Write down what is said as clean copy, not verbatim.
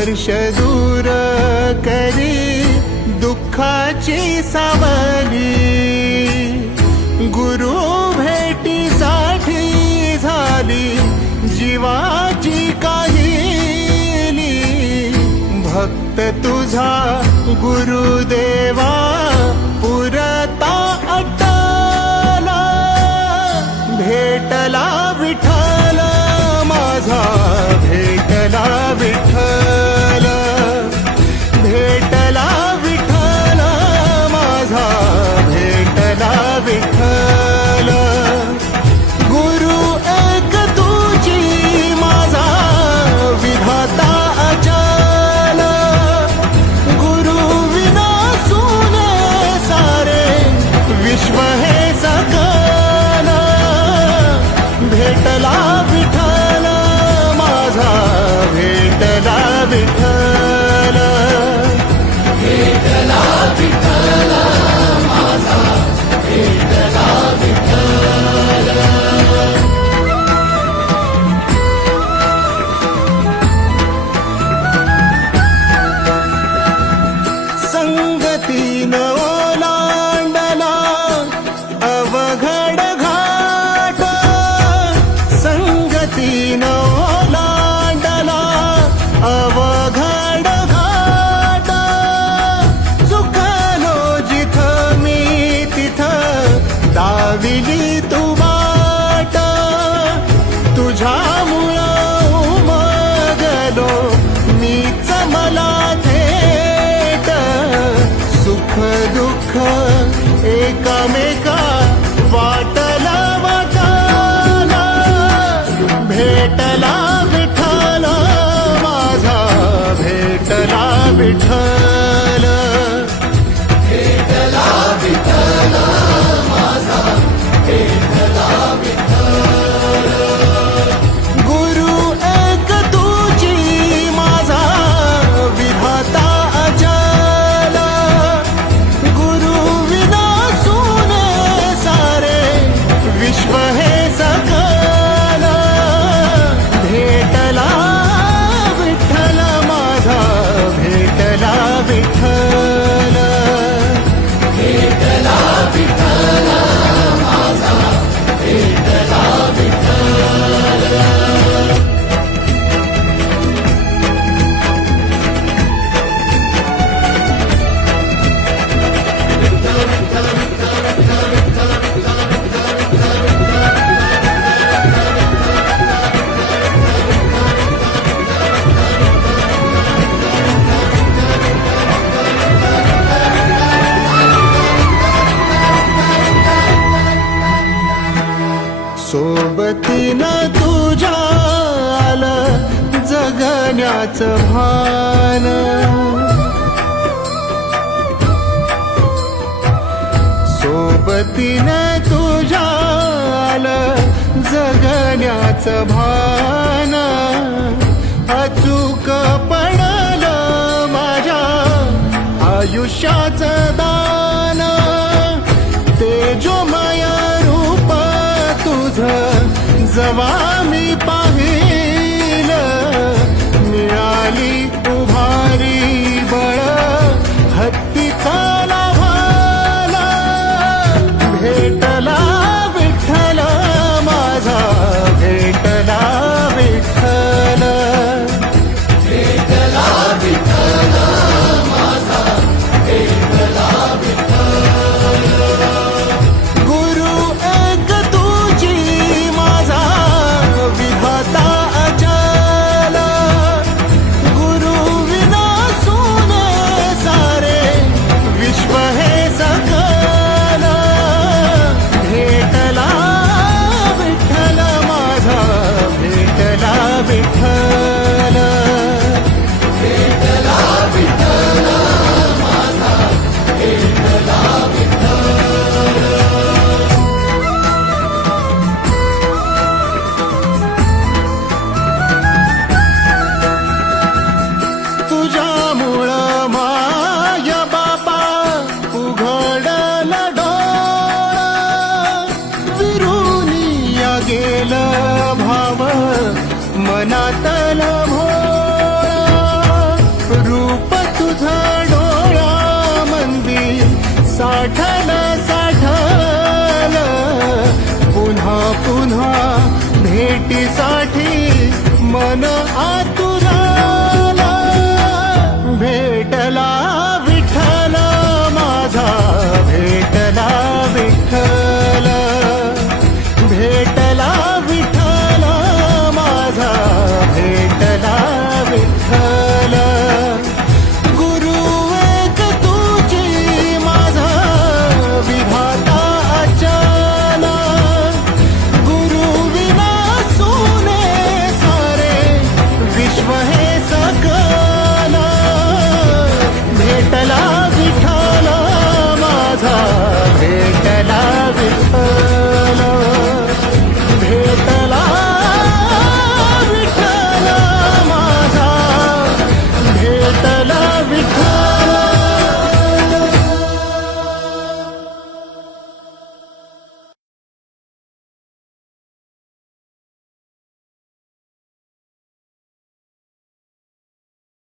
स्पर्श दूर करी दुःखाची सावली, गुरु भेटीसाठी झाली जीवाची काहिली। भक्त तुझा गुरुदेवा पुरता अटला, भेटला विठ्ठल माझा, भेटला विठ्ठल, भेटला विठ्ठल माझा, भेटला विठ्ठल। गुरु एक तुझी माझा विधाता अचल, गुरु विना सुने सारे विश्व हे सकल। भेटला विठ्ठल माझा, भेटला विठ्ठल, भेटला विठ्ठल माझा, भेटला विठ्ठल। संगतीन ओलांडला अवघड घाट, संगतीन ओलांडला अवघड घाट। चुकलो जिथं मी तिथं दाविली तू वाट, तुझ्यामुळं उमगलो मीच मला थेट। सुख दुःख एकामेका वाटला वाटाला, भेटला विठ्ठल माझा, भेटला विठ्ठल, भेटला विठ्ठल माझा, भेटला विठ्ठल। गुरु एक तुझी माझा विधाता अचल, गुरु विना सुने सारे विश्व हे सकल। भेटला विठ्ठल माझा, भेटला विठ्ठल, भेटला विठ्ठल माझा, भेटला विठ्ठल। सोबतीनं तुझ्या आलं जगण्याचं भान, सोबतीनं तुझ्या आलं जगण्याचं भान। अचूक पडलं माझ्या आयुष्याचं दान, तेजोमय रूप तुझं जवा मी पाहिलं, मिळाली उभारी बळ हत्तीचा लाभाला। भेटला विठ्ठल माझा, भेटला विठ्ठल, भेटला विठ्ठल माझा, भेटला विठ्ठल। गुरु एक तुझी माझा पुन्हा पुन्हा भेटीसाठी मन आतुरा